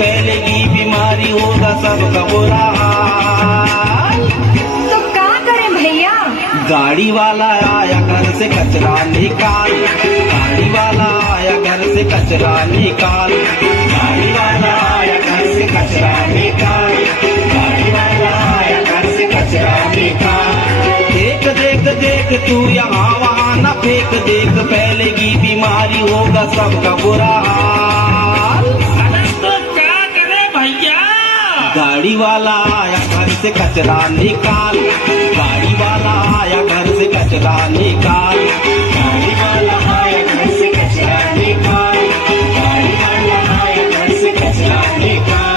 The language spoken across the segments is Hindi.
फैलेगी बीमारी, होगा सबका बुरा हाल। तो क्या करें भैया? गाड़ी वाला आया घर से कचरा निकाल, गाड़ी वाला आया घर से कचरा निकाल, गाड़ी वाला आया घर से कचरा निकाल, गाड़ी वाला आया घर से कचरा निकाल। देख देख देख तू यहाँ वहाँ न फेंक, देख फैलेगी बीमारी, होगा सबका बुरा हाल। तो क्या करे भैया? गाड़ी वाला आया घर से कचरा निकाल, गाड़ी वाला आया घर से कचरा निकाल, गाड़ी वाला आया घर से कचरा निकाल, गाड़ी वाला आया घर से कचरा निकाल।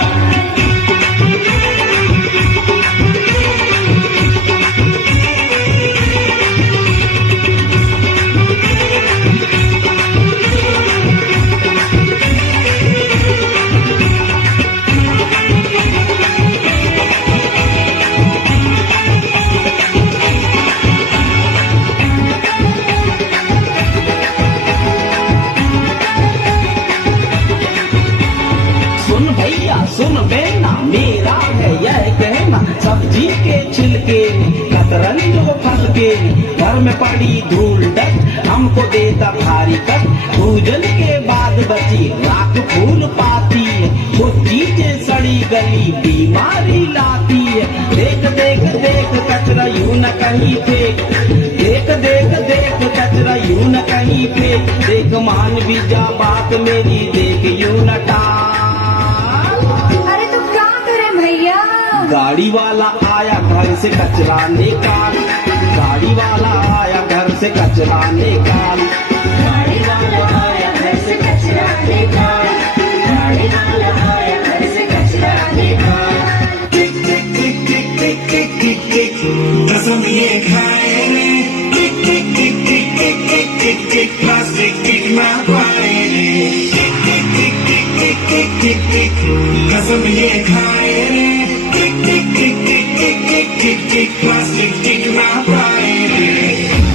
सुन भैया सुन बेना, मेरा है यह कहना, सब्जी के छिलके कतरन जो फल के, घर में पड़ी धूल डस्ट हमको देता भारी कट, पूजन के बाद बची राख फूल पाती है, वो चीजें सड़ी गली बीमारी लाती है। देख देख देख कचरा यूं न कहीं फेंक, देख देख देख कचरा यूं न कहीं फेंक, देख मान भी जा बात मेरी, देख यूं न टाल। अरे तो क्या करें भैया? गाड़ी वाला आया घर से कचरा निकाल, गाड़ी वाला आया घर से कचरा निकाल, गाड़ी वाला आया घर से कचरा निकाल, गाड़ी वाला आया घर से कचरा निकाल। टिक टिक टिक टिक टिक टिक टिक टिक, कसम ये खाए रे। टिक टिक टिक टिक टिक टिक टिक टिक, प्लास्टिक टिक ना पाए रे। टिक टिक टिक टिक टिक टिक टिक टिक, कसम ये खाए रे। टिक टिक टिक टिक टिक टिक टिक टिक, प्लास्टिक टिक ना पाए रे।